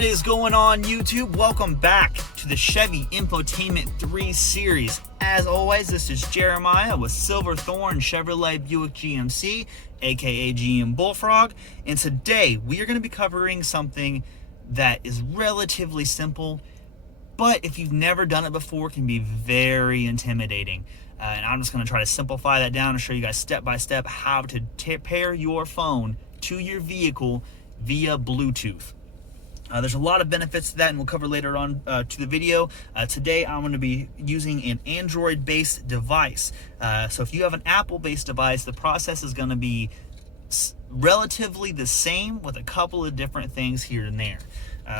What is going on, YouTube? Welcome back to the Chevy Infotainment 3 series. As always, this is Jeremiah with Silverthorne Chevrolet Buick GMC, aka GM Bullfrog, and today we are going to be covering something that is relatively simple, but if you've never done it before, can be very intimidating. And I'm just going to try to simplify that down and show you guys step by step how to pair your phone to your vehicle via Bluetooth. There's a lot of benefits to that, and we'll cover later on to the video. Today, I'm going to be using an Android-based device. So if you have an Apple-based device, the process is going to be relatively the same with a couple of different things here and there.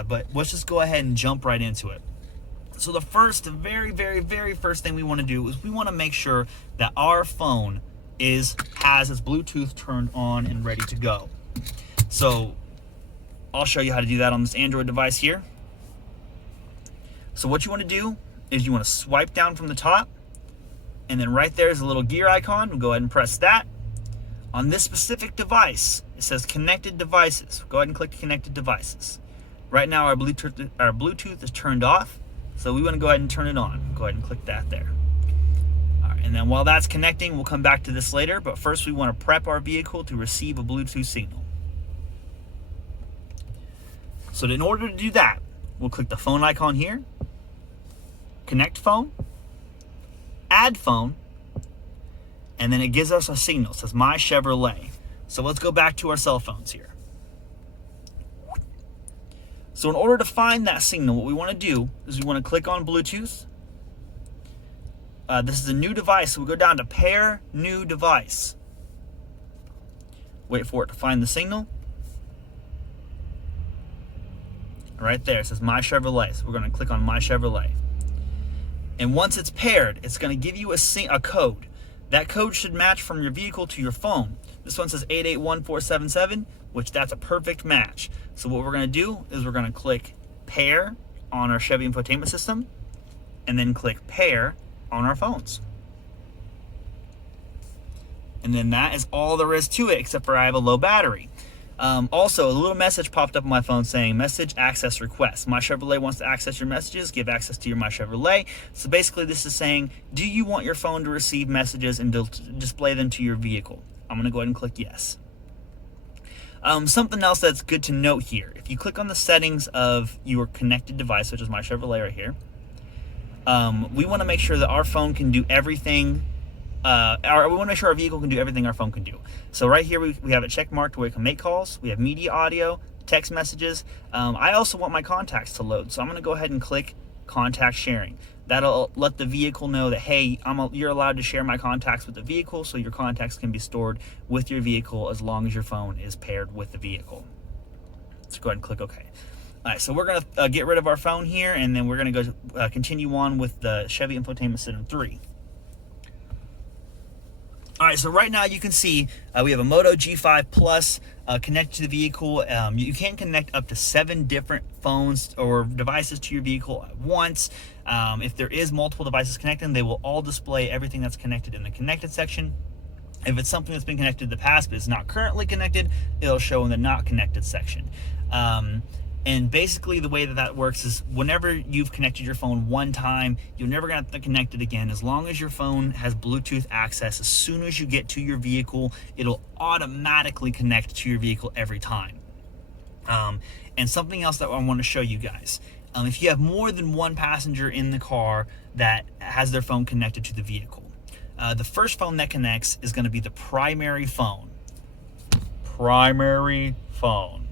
But let's just go ahead and jump right into it. So the very first thing we want to do is we want to make sure that our phone has its Bluetooth turned on and ready to go. So I'll show you how to do that on this Android device here. So what you want to do is you want to swipe down from the top, and then right there is a little gear icon. We'll go ahead and press that. On this specific device, it says connected devices. Go ahead and click connected devices. Right now our Bluetooth is turned off, so we want to go ahead and turn it on. Go ahead and click that there. All right, and then while that's connecting, we'll come back to this later, but first we want to prep our vehicle to receive a Bluetooth signal. So in order to do that, we'll click the phone icon here, connect phone, add phone, and then it gives us a signal. It says My Chevrolet. So let's go back to our cell phones here. So in order to find that signal, what we want to do is we want to click on Bluetooth. This is a new device, so we go down to Pair New Device. Wait for it to find the signal. Right there, it says My Chevrolet. So we're going to click on My Chevrolet. And once it's paired, it's going to give you a code. That code should match from your vehicle to your phone. This one says 881477, which that's a perfect match. So what we're going to do is we're going to click Pair on our Chevy Infotainment System, and then click Pair on our phones. And then that is all there is to it, except for I have a low battery. Also, a little message popped up on my phone saying message access request. My Chevrolet wants to access your messages. Give access to your My Chevrolet. So basically this is saying, do you want your phone to receive messages and display them to your vehicle? I'm going to go ahead and click yes. Something else that's good to note here. If you click on the settings of your connected device, which is My Chevrolet right here, we want to make sure that our phone can do everything. We want to make sure our vehicle can do everything our phone can do. So right here we have it check marked where we can make calls. We have media audio, text messages. I also want my contacts to load, so I'm going to go ahead and click contact sharing. That'll let the vehicle know that, hey, you're allowed to share my contacts with the vehicle, so your contacts can be stored with your vehicle as long as your phone is paired with the vehicle. So go ahead and click OK. All right, so we're going to get rid of our phone here, and then we're going to go continue on with the Chevy Infotainment System 3. All right, so right now you can see we have a Moto G5 Plus connected to the vehicle. You can connect up to 7 different phones or devices to your vehicle at once. If there is multiple devices connected, they will all display everything that's connected in the connected section. If it's something that's been connected in the past but is not currently connected, it'll show in the not connected section. And basically the way that works is whenever you've connected your phone one time, you're never going to have to connect it again. As long as your phone has Bluetooth access, as soon as you get to your vehicle, it'll automatically connect to your vehicle every time. And something else that I want to show you guys. If you have more than one passenger in the car that has their phone connected to the vehicle, the first phone that connects is going to be the primary phone. Primary phone.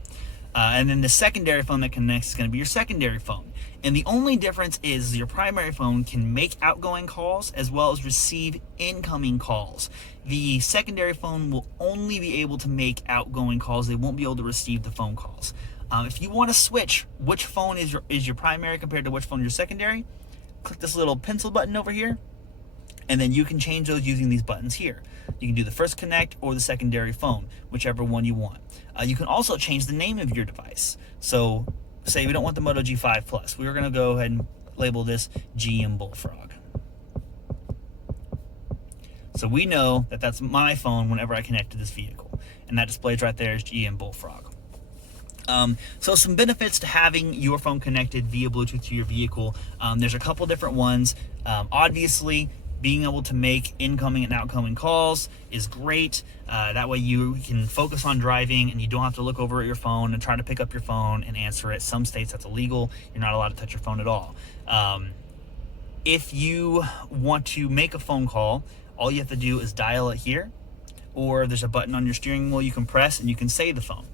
And then the secondary phone that connects is going to be your secondary phone. And the only difference is your primary phone can make outgoing calls as well as receive incoming calls. The secondary phone will only be able to make outgoing calls. They won't be able to receive the phone calls. If you want to switch which phone is your primary compared to which phone is your secondary, click this little pencil button over here, and then you can change those using these buttons here. You can do the first connect or the secondary phone, whichever one you want. You can also change the name of your device. So say we don't want the Moto G5 Plus. We're going to go ahead and label this GM Bullfrog. So we know that that's my phone whenever I connect to this vehicle. And that displays right there as GM Bullfrog. So some benefits to having your phone connected via Bluetooth to your vehicle. There's a couple different ones. Obviously, being able to make incoming and outgoing calls is great. That way you can focus on driving and you don't have to look over at your phone and try to pick up your phone and answer it. Some states that's illegal. You're not allowed to touch your phone at all. If you want to make a phone call, all you have to do is dial it here, or there's a button on your steering wheel you can press and you can save the phone.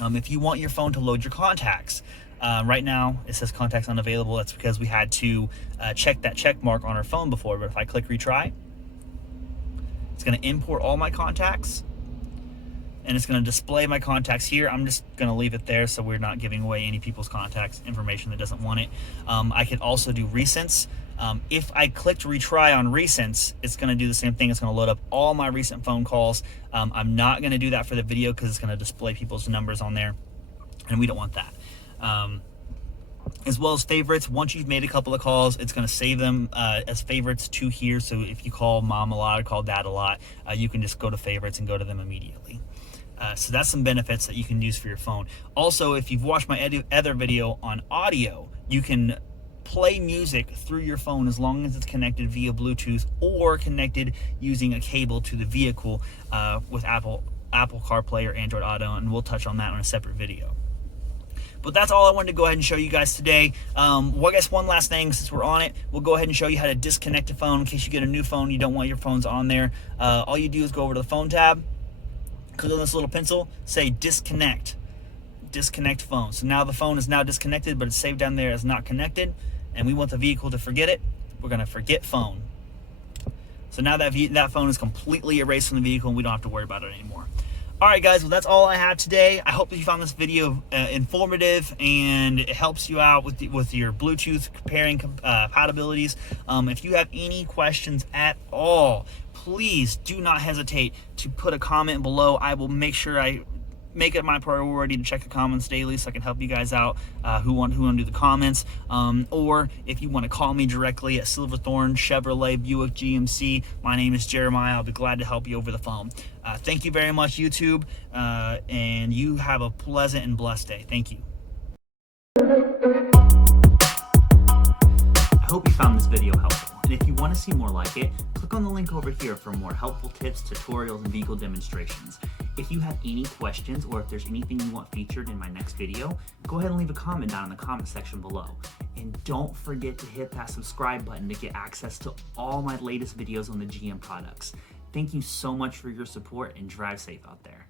If you want your phone to load your contacts, right now it says contacts unavailable. That's because we had to check that check mark on our phone before. But if I click retry, it's going to import all my contacts and it's going to display my contacts here. I'm just going to leave it there so we're not giving away any people's contacts information that doesn't want it. I can also do recents. If I clicked retry on recents, it's going to do the same thing. It's going to load up all my recent phone calls. I'm not going to do that for the video because it's going to display people's numbers on there, and we don't want that. As well as favorites. Once you've made a couple of calls, it's going to save them as favorites to here. So if you call mom a lot or call dad a lot, you can just go to favorites and go to them immediately. So that's some benefits that you can use for your phone. Also, if you've watched my other video on audio, you can play music through your phone as long as it's connected via Bluetooth or connected using a cable to the vehicle with Apple CarPlay or Android Auto, and we'll touch on that on a separate video. But that's all I wanted to go ahead and show you guys today. Well, I guess one last thing, since we're on it, we'll go ahead and show you how to disconnect a phone in case you get a new phone, you don't want your phones on there. All you do is go over to the phone tab, click on this little pencil, say disconnect phone. So now the phone is now disconnected, but it's saved down there as not connected, and we want the vehicle to forget it. We're going to forget phone. So now that phone is completely erased from the vehicle and we don't have to worry about it anymore. All right, guys, well, that's all I have today. I hope that you found this video informative and it helps you out with your Bluetooth comparing compatibilities. If you have any questions at all, please do not hesitate to put a comment below. I will make sure I make it my priority to check the comments daily so I can help you guys out who want to do the comments. Or if you want to call me directly at Silverthorne Chevrolet Buick GMC, my name is Jeremiah. I'll be glad to help you over the phone. Thank you very much, YouTube, and you have a pleasant and blessed day. Thank you. I hope you found this video helpful, and if you want to see more like it, click on the link over here for more helpful tips, tutorials, and vehicle demonstrations. If you have any questions or if there's anything you want featured in my next video, go ahead and leave a comment down in the comment section below. And don't forget to hit that subscribe button to get access to all my latest videos on the GM products. Thank you so much for your support and drive safe out there.